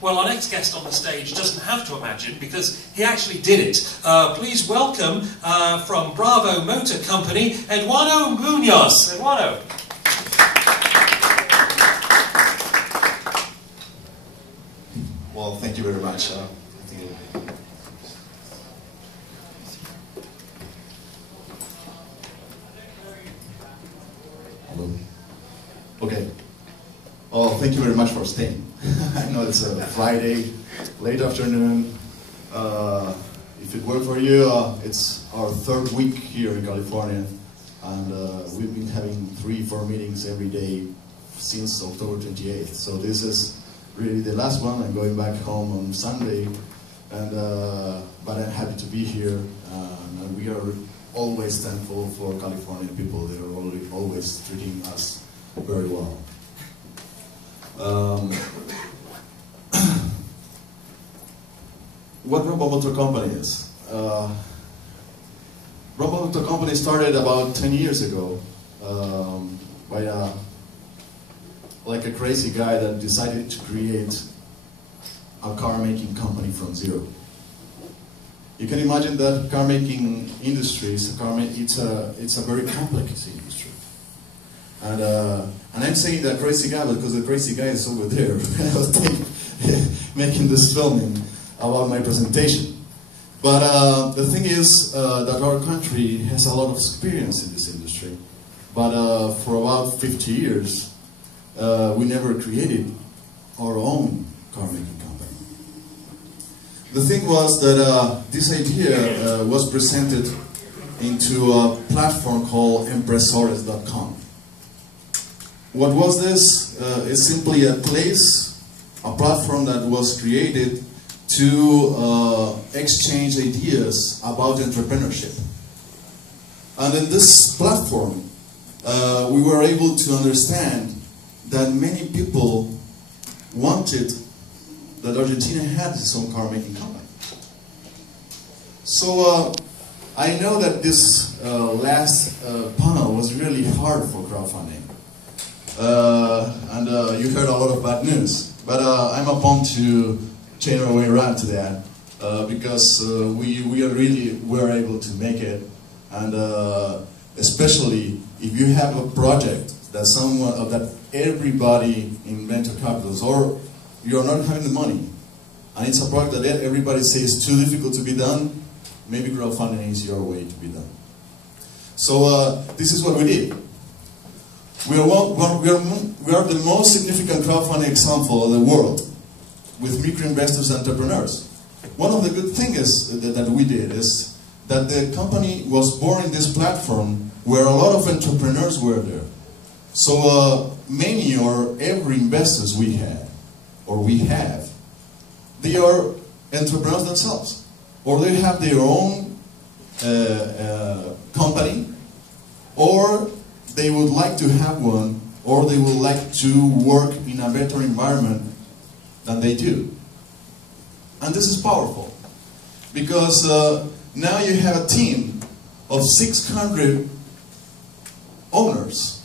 Well, our next guest on the stage doesn't have to imagine, because he actually did it. Please welcome, from Bravo Motor Company, Eduardo Munoz. Eduardo. Well, thank you very much. Hello. Okay. Well, thank you very much for staying. I know it's a Friday, late afternoon. If it worked for you, it's our third week here in California, and we've been having 3-4 meetings every day since October 28th. So this is really the last one. I'm going back home on Sunday, and but I'm happy to be here, and we are always thankful for Californian people. They are always treating us very well. What Bravo Motor Company is? Bravo Motor Company started about 10 years ago by like a crazy guy that decided to create a car making company from zero. You can imagine that car making industry is it's a very complex industry. And I'm saying that crazy guy because the crazy guy is over there. I was making this filming about my presentation. But the thing is that our country has a lot of experience in this industry. But for about 50 years, we never created our own car making company. The thing was that this idea was presented into a platform called Empresores.com. What was this? It's simply a place, a platform that was created to exchange ideas about entrepreneurship. And in this platform, we were able to understand that many people wanted that Argentina had its own car making company. So I know that this last panel was really hard for crowdfunding. And you heard a lot of bad news. But I'm upon to change our way around to that because we really were able to make it. And especially if you have a project that that everybody in venture capitals, or you're not having the money, and it's a project that everybody says is too difficult to be done, maybe crowdfunding is your way to be done. So this is what we did. We are the most significant crowdfunding example of the world with micro-investors and entrepreneurs. One of the good things that we did is that the company was born in this platform where a lot of entrepreneurs were there. So many or every investors we had, or we have, they are entrepreneurs themselves. Or they have their own company, or they would like to have one, or they would like to work in a better environment than they do. And this is powerful, because now you have a team of 600 owners.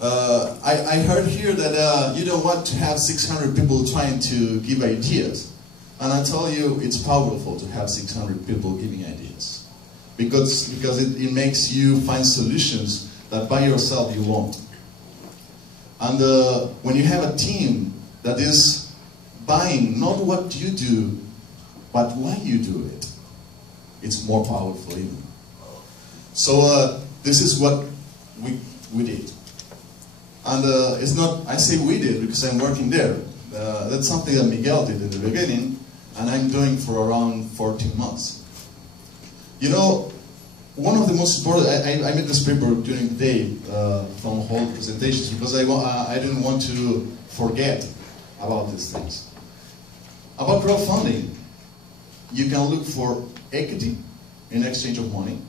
I heard here that you don't want to have 600 people trying to give ideas. And I tell you, it's powerful to have 600 people giving ideas. Because it makes you find solutions that by yourself you won't. And when you have a team that is buying not what you do, but why you do it, it's more powerful even. So this is what we did. And it's not, I say we did because I'm working there. That's something that Miguel did in the beginning, and I'm doing for around 14 months. You know, one of the most important, I made this paper during the day from whole presentations because I didn't want to forget about these things. About crowdfunding, you can look for equity in exchange of money,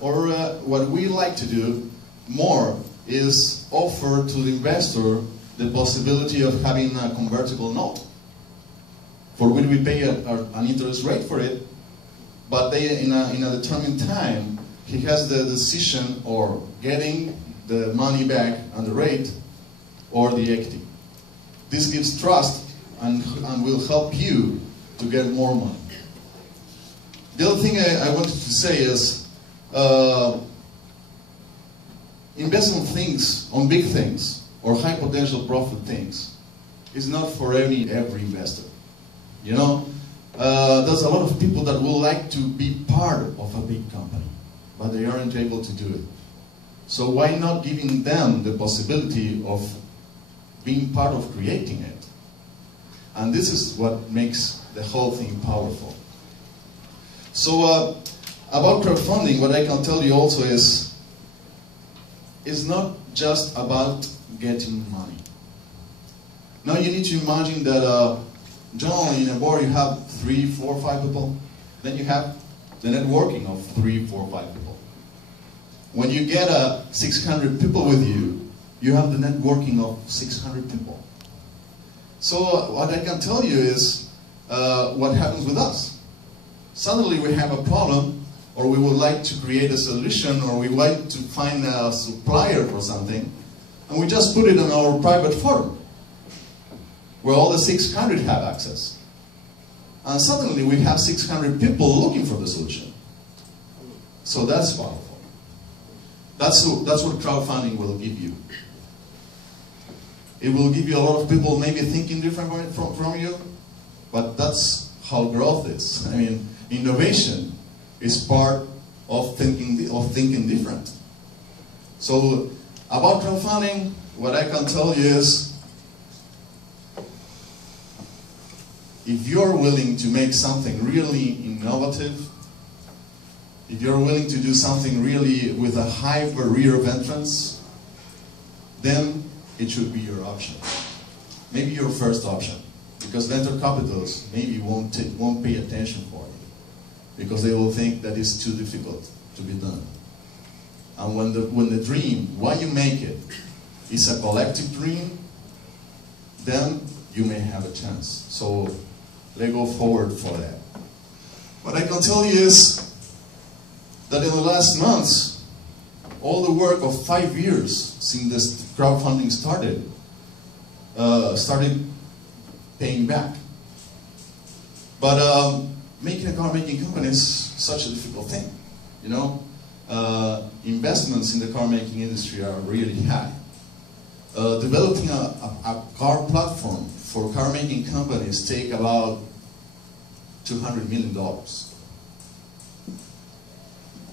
or what we like to do more is offer to the investor the possibility of having a convertible note, for which we pay an interest rate for it, but they, in a determined time, he has the decision or getting the money back and the rate or the equity. This gives trust and will help you to get more money. The other thing I wanted to say is, invest on things, on big things, or high potential profit things, is not for every investor. You know, there's a lot of people that would like to be part of a big company, but they aren't able to do it. So why not giving them the possibility of being part of creating it? And this is what makes the whole thing powerful. So about crowdfunding, what I can tell you also is, it's not just about getting money. Now you need to imagine that generally in a board you have 3, 4, 5 people. Then you have the networking of 3, 4, 5 people. When you get 600 people with you, you have the networking of 600 people. So what I can tell you is what happens with us. Suddenly we have a problem, or we would like to create a solution, or we like to find a supplier for something, and we just put it on our private forum, where all the 600 have access. And suddenly we have 600 people looking for the solution. So that's powerful. That's what crowdfunding will give you. It will give you a lot of people maybe thinking different from you, but that's how growth is. I mean, innovation is part of thinking different. So about crowdfunding, what I can tell you is, if you're willing to make something really innovative, if you're willing to do something really with a high barrier of entrance, then it should be your option. Maybe your first option, because venture capitalists maybe won't pay attention for it, because they will think that it's too difficult to be done. And when the dream, why you make it, is a collective dream, then you may have a chance. So let's go forward for that. What I can tell you is that in the last months, all the work of 5 years since this crowdfunding started paying back. But making a car making company is such a difficult thing. You know, investments in the car making industry are really high. Developing a car platform for car making companies take about $200 million.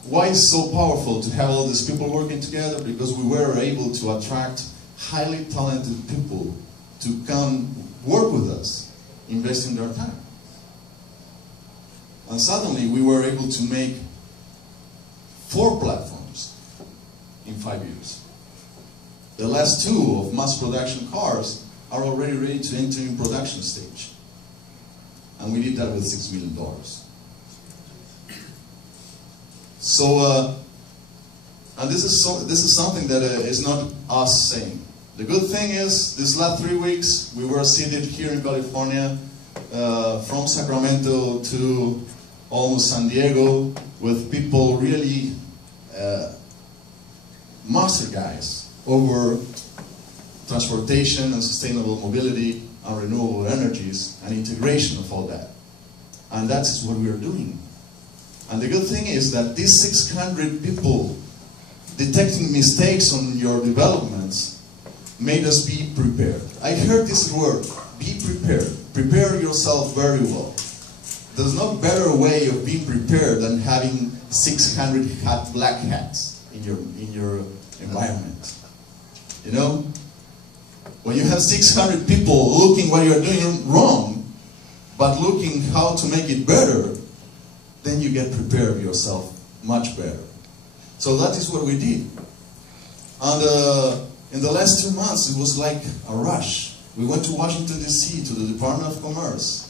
Why is it so powerful to have all these people working together? Because we were able to attract highly talented people to come work with us, investing their time. And suddenly we were able to make 4 platforms in 5 years. The last 2 of mass production cars are already ready to enter in production stage. And we did that with $6 million. So, and this is something that is not us saying. The good thing is, this last 3 weeks, we were seated here in California, from Sacramento to almost San Diego, with people really master guys over transportation and sustainable mobility and renewable energies and integration of all that. And that's what we are doing. And the good thing is that these 600 people detecting mistakes on your developments made us be prepared. I heard this word, be prepared. Prepare yourself very well. There's no better way of being prepared than having 600 black hats in your environment. You know? When you have 600 people looking what you're doing wrong, but looking how to make it better, then you get prepared yourself much better. So that is what we did. And in the last 2 months, it was like a rush. We went to Washington, D.C., to the Department of Commerce.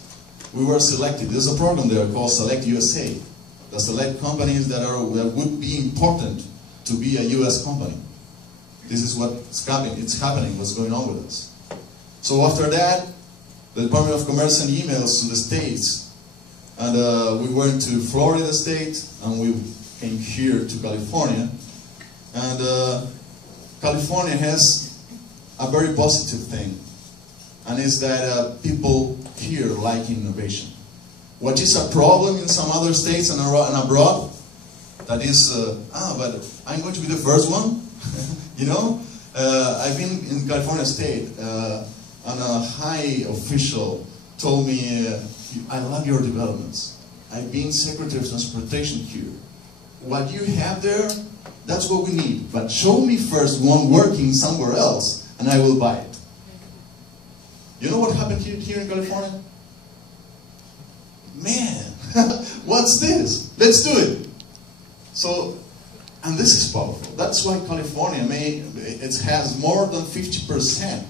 We were selected. There's a program there called Select USA that select companies that would be important to be a U.S. company. This is what's happening. It's happening. What's going on with us? So after that, the Department of Commerce sent emails to the states. And we went to Florida State, and we came here to California. And California has a very positive thing. and it's that people here like innovation. What is a problem in some other states and abroad, that is, but I'm going to be the first one, you know? I've been in California State, and a high official told me, I love your developments. I've been Secretary of Transportation here. What you have there, that's what we need. But show me first one working somewhere else, and I will buy it. You know what happened here in California? Man, what's this? Let's do it. So, and this is powerful. That's why California it has more than 50%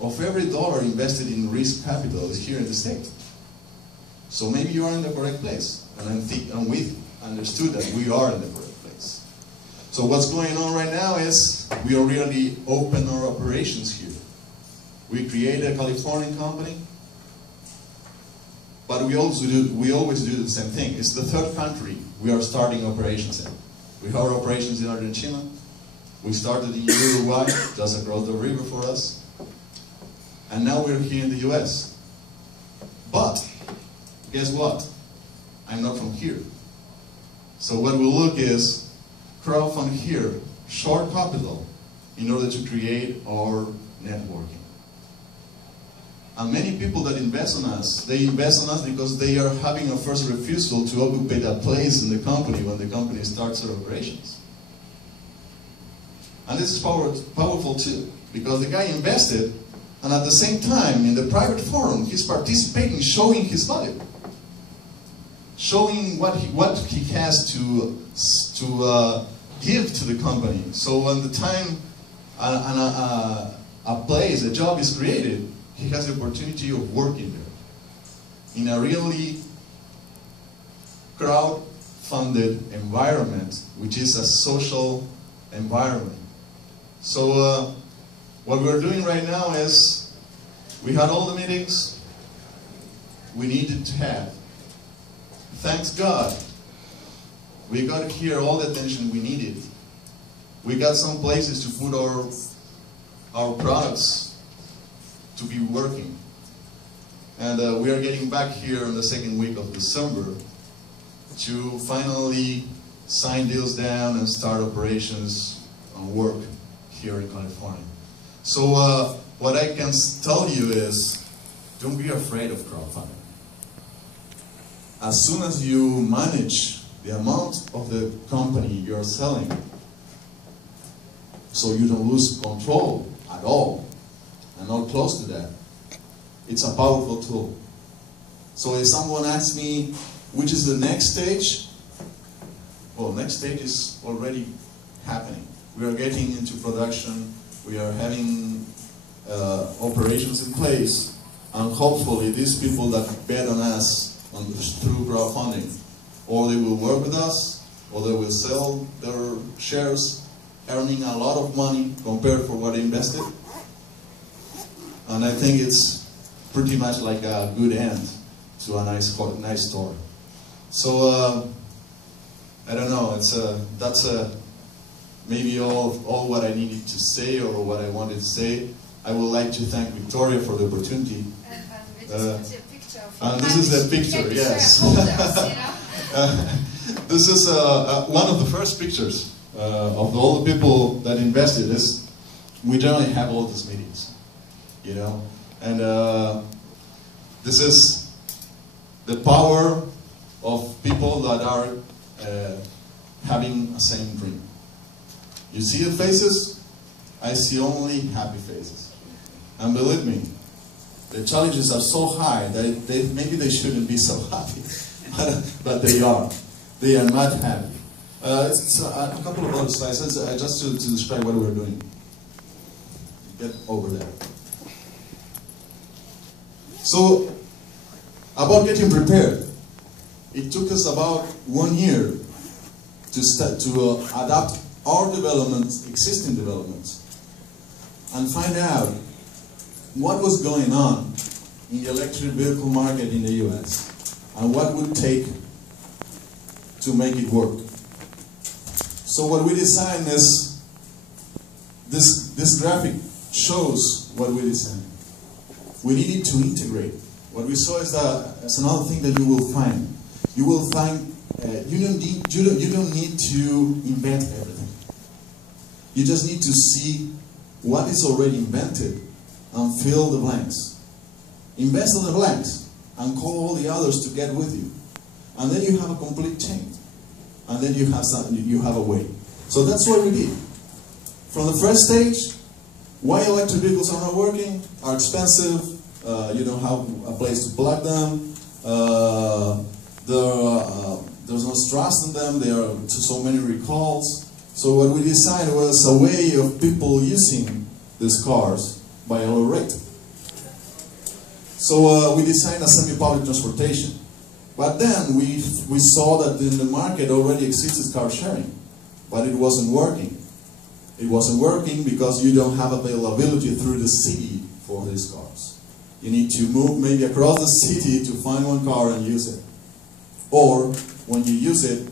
of every dollar invested in risk capital is here in the state. So maybe you are in the correct place, and we understood that we are in the correct place. So what's going on right now is we already open our operations here. We created a Californian company. But we always do the same thing. It's the third country we are starting operations in. We have operations in Argentina. We started in Uruguay, just across the river for us. And now we're here in the US. But, guess what? I'm not from here. So what we look is crowdfund here, short capital, in order to create our networking. And many people that invest on us, they invest on us because they are having a first refusal to occupy that place in the company when the company starts their operations. And this is powerful too, because the guy invested, and at the same time, in the private forum, he's participating, showing his value. Showing what he has to give to the company. So when the time a job is created, he has the opportunity of working there in a really crowd-funded environment, which is a social environment. So what we're doing right now is we had all the meetings we needed to have. Thanks God, we got here all the attention we needed. We got some places to put our products to be working. And we are getting back here in the second week of December to finally sign deals down and start operations and work here in California. So what I can tell you is, don't be afraid of crowdfunding. As soon as you manage the amount of the company you're selling, so you don't lose control at all, and not close to that, it's a powerful tool. So if someone asks me, which is the next stage? Well, next stage is already happening. We are getting into production, we are having operations in place, and hopefully these people that bet on us through crowdfunding, or they will work with us, or they will sell their shares, earning a lot of money compared for what they invested. And I think it's pretty much like a good end to a nice story. So I don't know. That's maybe all what I needed to say or what I wanted to say. I would like to thank Victoria for the opportunity. And this is the picture. Yes. This is one of the first pictures of all the people that invested. We generally have all these meetings. You know, and this is the power of people that are having a same dream. You see the faces? I see only happy faces. And believe me, the challenges are so high that maybe they shouldn't be so happy, but they are. They are not happy. It's a couple of other slides, just to describe what we're doing. Get over there. So, about getting prepared, it took us about 1 year to adapt our developments, existing developments, and find out what was going on in the electric vehicle market in the US and what would take to make it work. So what we designed is, this graphic shows what we designed. we needed to integrate. What we saw is that it's another thing that you will find. You will find you don't need to invent everything. You just need to see what is already invented and fill the blanks. Invest in the blanks and call all the others to get with you. And then you have a complete chain. And then you have something, you have a way. So that's what we did. From the first stage, why electric vehicles are not working, are expensive, you don't have a place to plug them, there's no trust in them, there are so many recalls. So what we decided was a way of people using these cars by a low rate. So we designed a semi-public transportation. But then we saw that in the market already existed car sharing, but it wasn't working. It wasn't working because you don't have availability through the city for these cars. You need to move maybe across the city to find one car and use it. Or when you use it,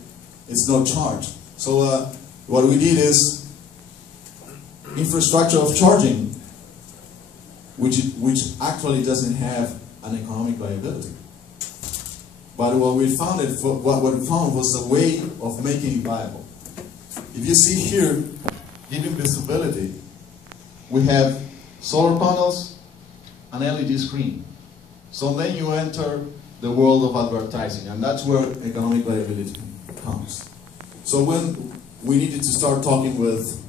it's not charged. So what we did is infrastructure of charging, which actually doesn't have an economic viability. But what we found was a way of making it viable. If you see here, giving visibility, we have solar panels and LED screen. So then you enter the world of advertising, and that's where economic viability comes. So when we needed to start talking with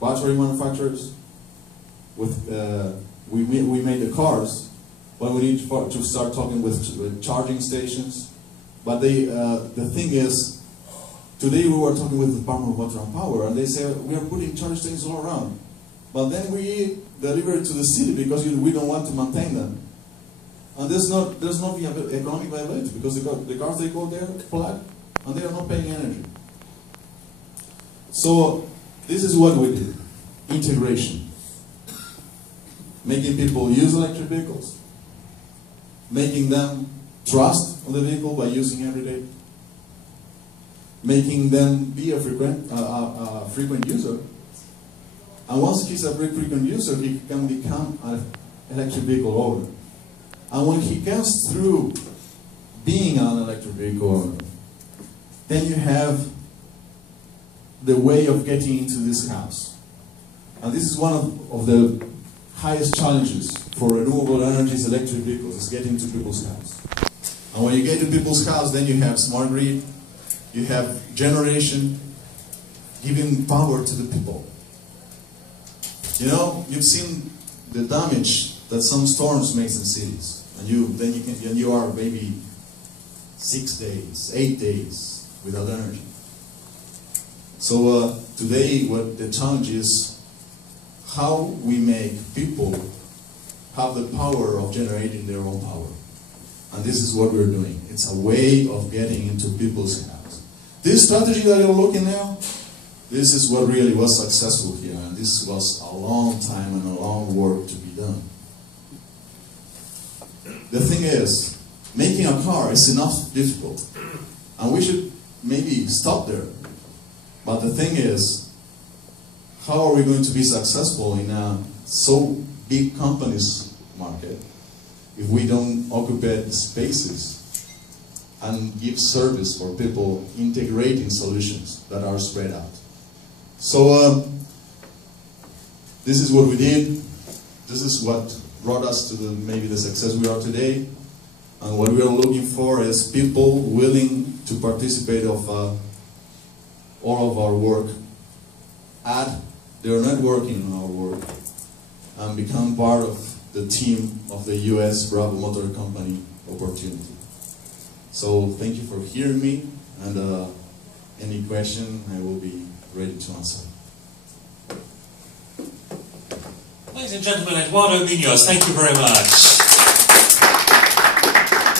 battery manufacturers, with we made the cars, but we need to start talking with charging stations. But the thing is, today we were talking with the Department of Water and Power, and they said we are putting charging stations all around. But then we deliver it to the city because we don't want to maintain them. And there's no economic viability because the cars, they go there, plug, and they are not paying energy. So this is what we did. Integration. Making people use electric vehicles. Making them trust on the vehicle by using every day. Making them be a frequent user. And once he's a frequent user, he can become an electric vehicle owner. And when he comes through being an electric vehicle owner, then you have the way of getting into this house. And this is one of the highest challenges for renewable energies, electric vehicles, is getting to people's house. And when you get to people's house, then you have smart grid, you have generation, giving power to the people. You know, you've seen the damage that some storms make in cities. And you are maybe 6 days, 8 days without energy. So today, what the challenge is, how we make people have the power of generating their own power. And this is what we're doing. It's a way of getting into people's house. This strategy that you're looking now, this is what really was successful here. And this was a long time and a long work to be done. The thing is, making a car is enough difficult. And we should maybe stop there. But the thing is, how are we going to be successful in a so big companies market if we don't occupy the spaces and give service for people integrating solutions that are spread out? So this is what we did. This is what brought us to maybe the success we are today. And what we are looking for is people willing to participate of all of our work, add their networking in our work, and become part of the team of the US Bravo Motor Company opportunity. So thank you for hearing me, and any question I will be ready to answer. Ladies and gentlemen, Eduardo Munoz, thank you very much.